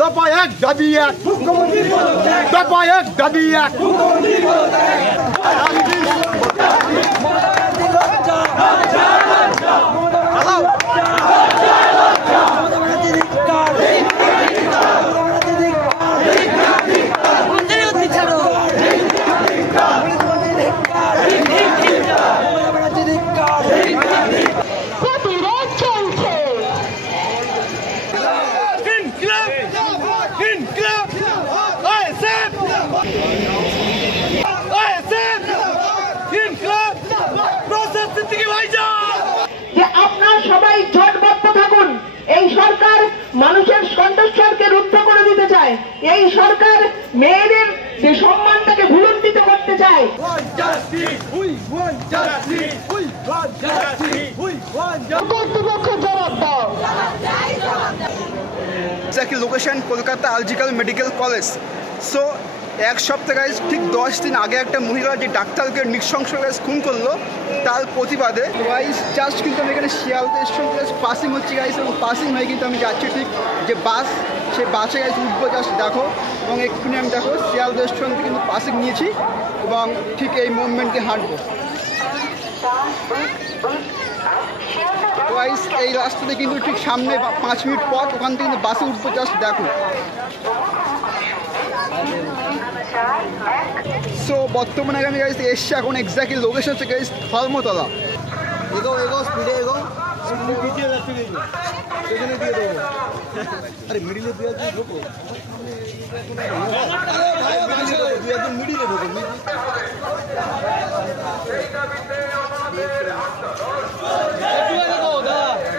দফা এক দাবি এক, দফা এক দাবি এক। আপনারা সবাই জোটবদ্ধ থাকুন। এই সরকার মানুষের কণ্ঠস্বরকে রুদ্ধ করে দিতে চায়। এই সরকার মেয়েদের যে সম্মানটাকে ভুলুণ্ঠিত করতে চায়। কর্তৃপক্ষ জবাব দাও। Location Kolkata RG Kar medical college. So এক সপ্তাহ গাইজ ঠিক 10 দিন আগে একটা মহিলা যে ডাক্তারকে নৃশংস খুন করলো তার প্রতিবাদে গাইজ জাস্ট কিন্তু আমি এখানে শিয়ালদা স্টেশন পাসিং হচ্ছে গাইজ, এবং পাসিং হয়ে কিন্তু আমি যাচ্ছি ঠিক যে বাস, সেই বাসে গাইজ উঠবো, জাস্ট দেখো। এবং এক্ষুনি আমি দেখো শিয়ালদা স্টেশন থেকে কিন্তু পাসিং নিয়েছি এবং ঠিক এই মুভমেন্টে হাঁটবো। গাইজ এই রাস্তাতে কিন্তু ঠিক সামনে 5 মিনিট পর ওখান থেকে কিন্তু বাসে উঠবো, জাস্ট দেখো। সো বর্তমানে আমি গাইজ এসছি এখন এক্স্যাক্টলি লোকেশন হচ্ছে গাইজ ধর্মতলা। এগো এগো স্পিডে এগো, স্পিডে পিছিয়ে যাচ্ছে কিন্তু সেখানে দিয়ে দেবো। আরে মিডিলে দিয়ে ঢোকো, মিডিলে ঢোকো।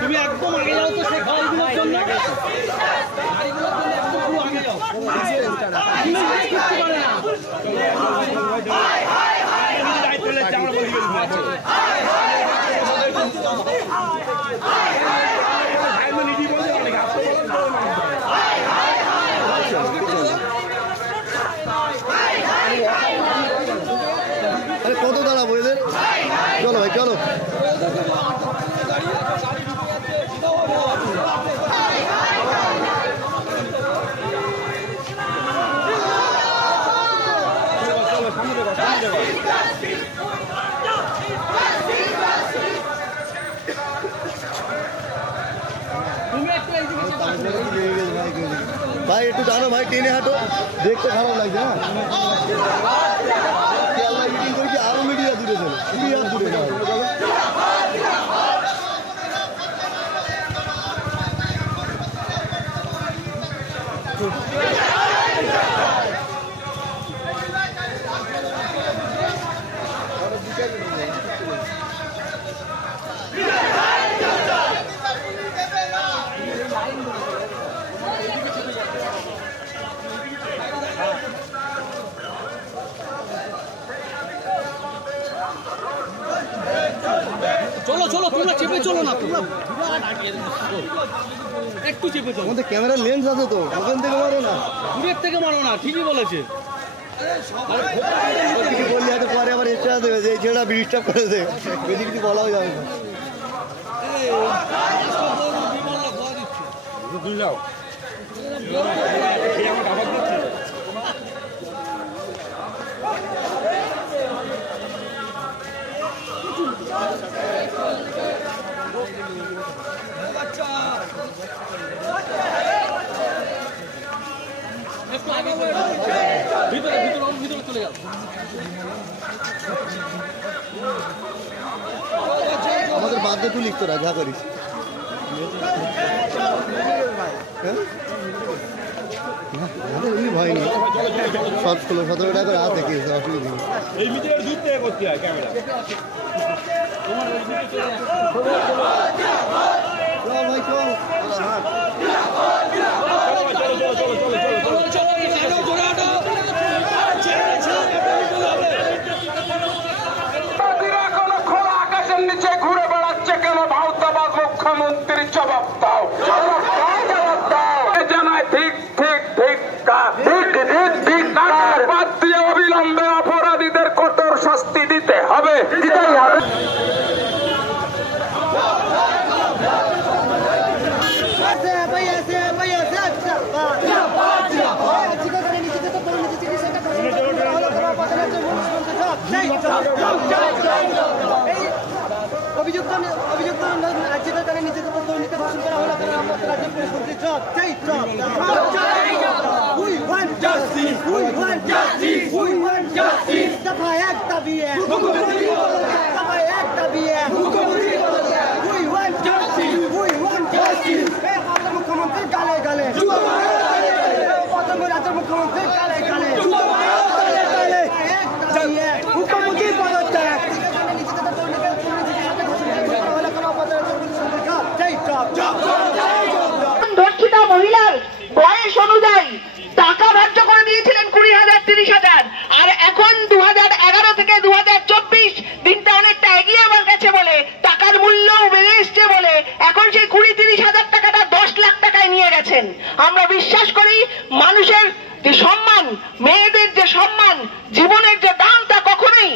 তুমি একদম আগে যাও তো, সে গাড়িগুলোর জন্য আগে যাও। আরে কত দাঁড়াবো এদের, চলো ভাই চলো। ভাই একটু জানো ভাই, টেনে হাঁটো, দেখতে খারাপ লাগছে না। মিটিং করেছি, আরো মিডিয়া দূরে চলো, মিডিয়া দূরে যাও। চলো চলো, তোমরা চেপে চলো না, তোমরা একটু চেপে চলো। আমাদের ক্যামেরার লেন্স আছে তো, ওখান থেকে মারো না, দূরের থেকে মারো না। ঠিকই বলেছে। কিছু বললে হয়তো পরে আবার এক্সট্রা দেবে যে ছেলেটা ডিস্টার্ব করে দেবে, বেশি কিছু বলাও যাবে না। ভিতরে চলে যাও। আমাদের বাধ্য তুই লিখতো না, যা করিস। এমনি ভয় নেই, 16-17 টাকা রাত থেকে অসুবিধা নেই। এই মিটার দূর থেকে করতে হয় ক্যামেরা। ভাই চল, খোলা আকাশের নিচে ঘুরে বেড়াচ্ছে কেন? ভারতবাদ মুখ্যমন্ত্রীর জবাব দাও, জবাব দাও। জানায় ঠিক ঠিক ঠিক ঠিক বাদ দিয়ে অবিলম্বে অপরাধীদের কঠোর শাস্তি দিতে হবে, দিতেই হবে। ভাই আছে অভিযুক্ত রাজ্যের কারণে নিজেদের উপর দুর্নীতি ভাষণ করা হলো কারণ আমরা রাজ্য পুলিশ মন্ত্রী জব চাই job We want justice! We want justice! We want justice! দফা এক দাবি এক দফা এক দাবি এক We want justice! We want justice! এই মুখ্যমন্ত্রী গালে গালে রাজ্যের মুখ্যমন্ত্রী গালে গালে এক দাবি এক মুখ্যমন্ত্রী পদত্যাগ ধর্ষিতা মহিলার বয়স অনুযায়ী টাকা ধার্য করে দিয়েছিলেন 20,000 30,000 আর এখন 2011 থেকে 2024 দিনটা অনেকটা এগিয়ে আমার কাছে বলে টাকার মূল্য বেড়ে এসছে বলে এখন সেই 20-30,000 টাকাটা 10 লাখ টাকায় নিয়ে গেছেন। আমরা বিশ্বাস করি মানুষের যে সম্মান, মেয়েদের যে সম্মান, জীবনের যে দাম তা কখনোই